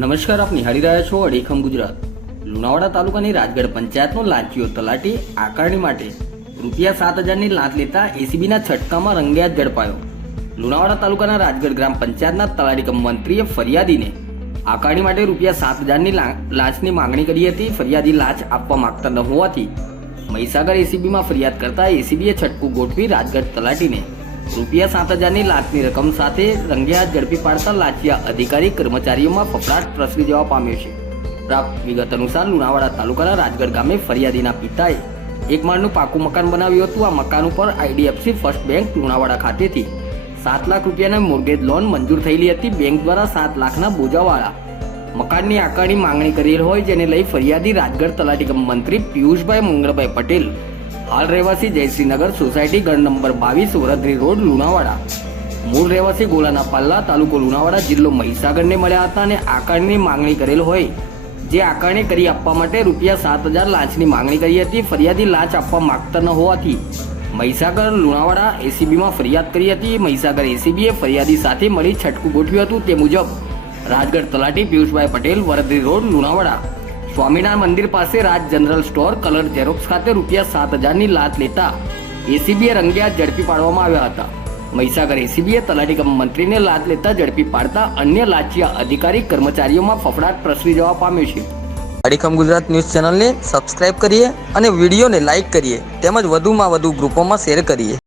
નમસ્કાર, આપ નિહાળી રહ્યા છો અડીખમ ગુજરાત. લુણાવાડા તાલુકાની રાજગઢ પંચાયતનો લાંચીઓ તલાટી આકારણી માટે રૂપિયા સાત હજારની લાંચ લેતા એસીબીના છટકામાં રંગેહાથ ઝડપાયો. લુણાવાડા તાલુકાના રાજગઢ ગ્રામ પંચાયતના તલાટી મંત્રીએ ફરિયાદીને આકારણી માટે રૂપિયા સાત હજારની લાંચની માંગણી કરી હતી. ફરિયાદી લાંચ આપવા માંગતા ન હોવાથી મહીસાગર એસીબીમાં ફરિયાદ કરતા એસીબીએ છટકું ગોઠવી રાજગઢ તલાટીને રૂપિયા સાત હજારની લાખની રકમ સાથે રંગેહાથ ઝડપી પાડતા લાચિયા અધિકારી કર્મચારીઓમાં ફફડાટ પ્રસરી જવા પામ્યો છે. પ્રાપ્ત વિગત અનુસાર લુણાવાડા તાલુકાના રાજગઢ ગામે ફરિયાદીના પિતાએ એક માળનું પાકું મકાન બનાવ્યું હતું. આ મકાન ઉપર આઈડીએફસી ફર્સ્ટ બેંક લુણાવાડા ખાતેથી સાત લાખ રૂપિયાના મોર્ગેજ લોન મંજૂર થયેલી હતી. બેંક દ્વારા સાત લાખના બોજાવાળા મકાનની આકારની માંગણી કરેલ હોય, જેને લઈ ફરિયાદી રાજગઢ તલાટી મંત્રી પિયુષભાઈ મંગળભાઈ પટેલ હાલ રહેવાસી જયશ્રીનગર સોસાયટી ગણ નંબર બાવીસ વરદરી રોડ, લુણાવાડા. મૂળ રહેવાસી ગોલાના પાલ્લા, તાલુકો લુણાવાડા, જિલ્લો મહીસાગરને મળ્યા હતા અને આકારણી માંગણી કરેલ હોય. જે આકારણી કરી આપવા માટે રૂપિયા સાત હજાર લાંચની માંગણી કરી હતી. ફરિયાદી લાંચ આપવા માગતા ન હોવાથી મહીસાગર, લુણાવાડા એસીબીમાં ફરિયાદ કરી હતી. મહીસાગર એસીબીએ ફરિયાદી સાથે મળી છટકું ગોઠવ્યું હતું. તે મુજબ રાજગઢ તલાટી પિયુષભાઈ પટેલ, વરદરી રોડ, લુણાવાડા. સ્વામિનારાયણ મંદિર પાસે Raj general store, colour xerox ખાતે રૂપિયા સાત હજારની લાત લેતા એસીબીએ રંગેહાથ ઝડપી પાડવામાં આવ્યા હતા. મહીસાગર એસીબીએ તલાટીકમ મંત્રીને લાત લેતા ઝડપી પાડતા અન્ય લાચિયા અધિકારી કર્મચારીઓમાં ફફડાટ પ્રસરી જવા પામ્યો છે. અડીખમ ગુજરાત ન્યૂઝ ચેનલને સબસ્ક્રાઇબ કરીએ અને વિડીયોને લાઇક કરીએ. તેમજ વધુમાં વધુ ગ્રુપોમાં શેર કરીએ.